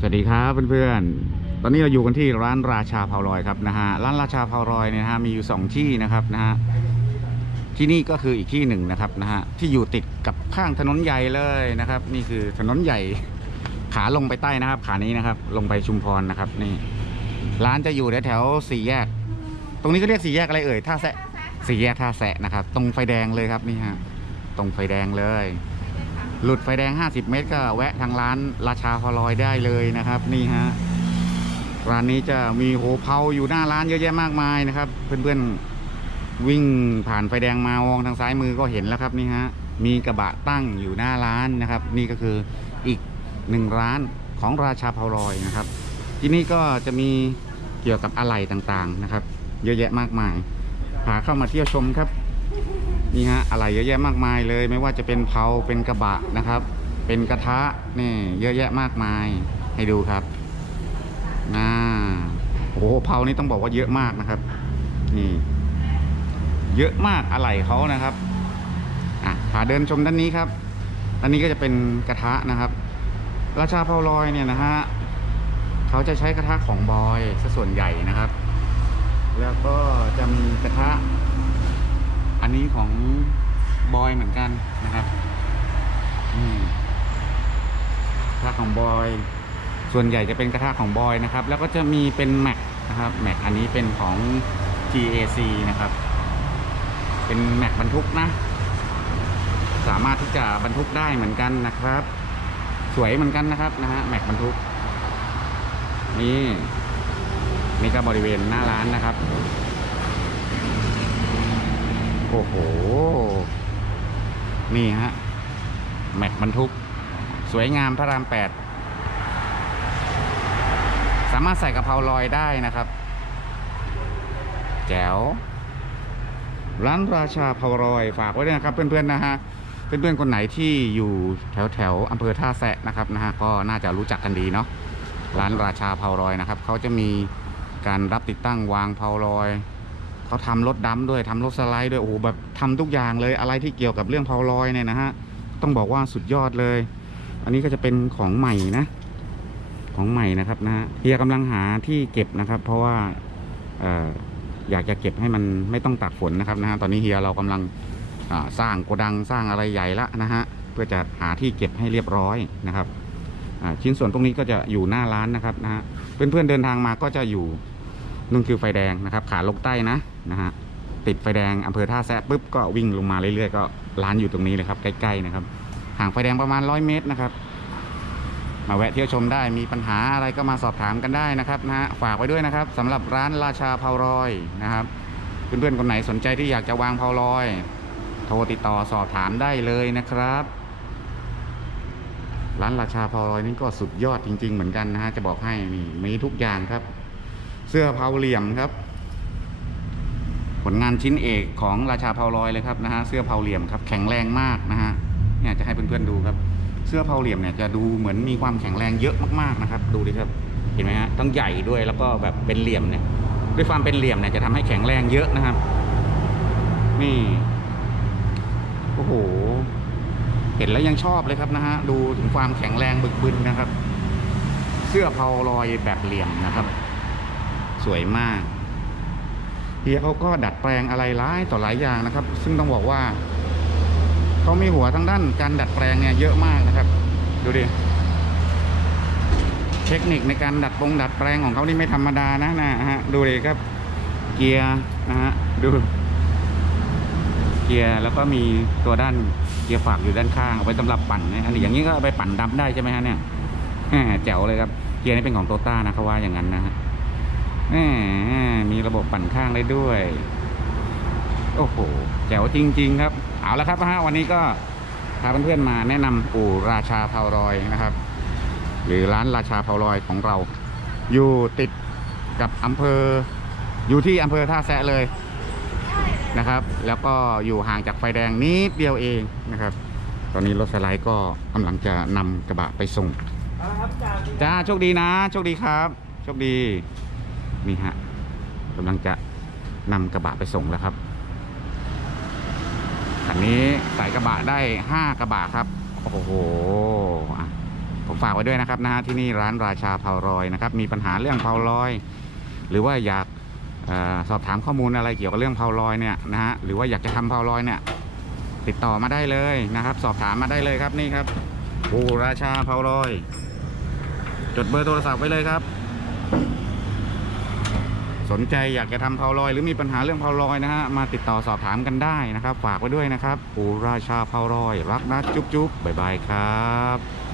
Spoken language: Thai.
สวัสดีครับเพื่อนๆ ตอนนี้เราอยู่กันที่ร้านราชาเผาลอยครับนะฮะ ร้านราชาเผาลอยเนี่ยนะฮะมีอยู่สองที่นะครับนะฮะ ที่นี่ก็คืออีกที่หนึ่งนะครับนะฮะที่อยู่ติดกับข้างถนนใหญ่เลยนะครับ นี่คือถนนใหญ่ขาลงไปใต้นะครับ ขานี้นะครับ ลงไปชุมพรนะครับนี่ ร้านจะอยู่แถวๆสี่แยก ตรงนี้ก็เรียกสี่แยกอะไรเอ่ยท่าแซะสี่แยกท่าแซะนะครับ ตรงไฟแดงเลยครับนี่ฮะตรงไฟแดงเลย หลุดไฟแดง 50 เมตร ก็แวะทางร้านราชาพอลอยได้เลยนะครับ นี่ฮะร้านนี้จะมีโหเผาอยู่หน้าร้านเยอะแยะมากมายนะครับ เพื่อนๆวิ่งผ่านไฟแดงมามองทางซ้ายมือก็เห็นแล้วครับนี่ฮะมีกระบะตั้งอยู่หน้าร้านนะครับ นี่ก็คืออีกหนึ่งร้านของราชาเผาลอยนะครับ ที่นี่ก็จะมีเกี่ยวกับอะไหล่ต่างๆนะครับ เยอะแยะมากมายพาเข้ามาเที่ยวชมครับ นี่ฮะอะไรเยอะแยะมากมายเลย ไม่ว่าจะเป็นเผาเป็นกระบะนะครับ เป็นกระทะนี่เยอะแยะมากมายให้ดูครับน่าโอ้โหเผานี่ต้องบอกว่าเยอะมากนะครับ นี่ เยอะมากอะไรเขานะครับอะพาเดินชมด้านนี้ครับอันนี้ก็จะเป็นกระทะนะครับ ราชาเผาลอยเนี่ยนะฮะเขาจะใช้กระทะของบอยซะส่วนใหญ่นะครับ แล้วก็จะมีกระทะ ของบอยเหมือนกันนะครับกระทะของบอย ส่วนใหญ่จะเป็นกระทะของบอยนะครับ แล้วก็จะมีเป็นแม็กนะครับแม็กอันนี้เป็นของ GAC นะครับ เป็นแม็กบรรทุกนะ สามารถที่จะบรรทุกได้เหมือนกันนะครับ สวยเหมือนกันนะครับนะฮะแม็กบรรทุก นี่นี่ก็บริเวณหน้าร้านนะครับ โอ้โห นี่ฮะ แม็กบรรทุก สวยงามพระรามแปดสามารถใส่กระเพราลอยได้นะครับ แจ๋ว ร้านราชาเผาลอยฝากไว้ด้วยนะครับ เพื่อนๆนะฮะ เพื่อนๆคนไหนที่อยู่แถวแถวอำเภอท่าแซะนะครับนะฮะก็น่าจะรู้จักกันดีเนาะร้านราชาเผาลอยนะครับเขาจะมีการรับติดตั้งวางเผาลอย เขาทำรถดำด้วยทำรถสไลด์ด้วยโอ้โหแบบทำทุกอย่างเลยอะไรที่เกี่ยวกับเรื่องเผาลอยเนี่ยนะฮะต้องบอกว่าสุดยอดเลย อันนี้ก็จะเป็นของใหม่นะ ของใหม่นะครับนะฮะเฮียกำลังหาที่เก็บนะครับ เพราะว่าออยากจะเก็บให้มันไม่ต้องตากฝนนะครับนะฮะตอนนี้เฮียเรากำลังสร้างโกดังสร้างอะไรใหญ่ละนะฮะเพื่อจะหาที่เก็บให้เรียบร้อยนะครับชิ้นส่วนตรงนี้ก็จะอยู่หน้าร้านนะครับนะฮะเพื่อนๆเดินทางมาก็จะอยู่ นุ่นคือไฟแดงนะครับ ขาลงใต้นะนะฮะติดไฟแดงอำเภอท่าแซะปุ๊บก็วิ่งลงมาเรื่อยๆก็ร้านอยู่ตรงนี้เลยครับใกล้ๆนะครับห่างไฟแดงประมาณร้อยเมตรนะครับ มาแวะเที่ยวชมได้มีปัญหาอะไรก็มาสอบถามกันได้นะครับนะฮะฝากไว้ด้วยนะครับสำหรับร้านราชาเผาลอยนะครับเพื่อนๆคนไหนสนใจที่อยากจะวางเผาลอย โทรติดต่อสอบถามได้เลยนะครับ ร้านราชาเผาลอยนี่ก็สุดยอดจริง ๆ เหมือนกันนะฮะจะบอกให้นี่มีทุกอย่างครับ เสื้อเผาเหลี่ยมครับ ผลงานชิ้นเอกของราชาเผาลอยเลยครับนะฮะเสื้อเผาเหลี่ยมครับแข็งแรงมากนะฮะเนี่ยจะให้เพื่อนๆดูครับ เสื้อเผาเหลี่ยมเนี่ยจะดูเหมือนมีความแข็งแรงเยอะมากๆนะครับ ดูดิครับเห็นไหมฮะทั้งใหญ่ด้วยแล้วก็แบบเป็นเหลี่ยมเนี่ยด้วยความเป็นเหลี่ยมเนี่ยจะทำให้แข็งแรงเยอะนะครับ นี่โอ้โหเห็นแล้วยังชอบเลยครับนะฮะดูถึงความแข็งแรงบึกบึนนะครับ เสื้อเผาลอยแบบเหลี่ยมนะครับ สวยมากเฮียเขาก็ดัดแปลงอะไรหลายต่อหลายอย่างนะครับ ซึ่งต้องบอกว่าเขามีหัวทางด้านการดัดแปลงเนี่ยเยอะมากนะครับ ดูดิเทคนิคในการดัดปรงดัดแปลงของเขานี่ไม่ธรรมดานะนะฮะดูดิครับ เกียร์นะฮะดูเกียร์แล้วก็มีตัวด้านเกียร์ฝากอยู่ด้านข้างเอาไว้สำหรับปั่นเนี่ยอันนี้อย่างนี้ก็เอาไปปั่นดับได้ใช่ไหมฮะเนี่ยแจ๋วเลยครับเกียร์นี่เป็นของโตต้านะเขาว่าอย่างนั้นนะฮะ มมีระบบปั่นข้างได้ด้วย โอ้โห แจ๋วจริง ๆ ครับ เอาละครับนะฮะวันนี้ก็พาเพื่อนๆมาแนะนำอู่ราชาเผาลอยนะครับ หรือร้านราชาเผาลอยของเรา อยู่ติดกับอำเภอ อยู่ที่อำเภอท่าแซะเลยนะครับ แล้วก็อยู่ห่างจากไฟแดงนิดเดียวเองนะครับ ตอนนี้รถสไลด์ก็กำลังจะนำกระบะไปส่งจ้าโชคดีนะ โชคดีครับ โชคดี นี่ฮะกำลังจะนำกระบะไปส่งแล้วครับคันนี้ใส่กระบะได้ห้ากระบะครับโอ้โหผมฝากไว้ด้วยนะครับนะฮะที่นี่ร้านราชาเผารอยนะครับ มีปัญหาเรื่องเผารอย หรือว่าอยากอสอบถามข้อมูลอะไรเกี่ยวกับเรื่องเผารอยเนี่ยนะฮะหรือว่าอยากจะทำเผารอยเนี่ย ติดต่อมาได้เลยนะครับ สอบถามมาได้เลยครับนี่ครับปูราชาเผารอย จดเบอร์โทรศัพท์ไว้เลยครับ สนใจอยากจะทำเผาลอย หรือมีปัญหาเรื่องเผาลอยนะฮะมาติดต่อสอบถามกันได้นะครับ ฝากไว้ด้วยนะครับปูราชาเผาลอย รักนะจุ๊บจุ๊บบายบายครับ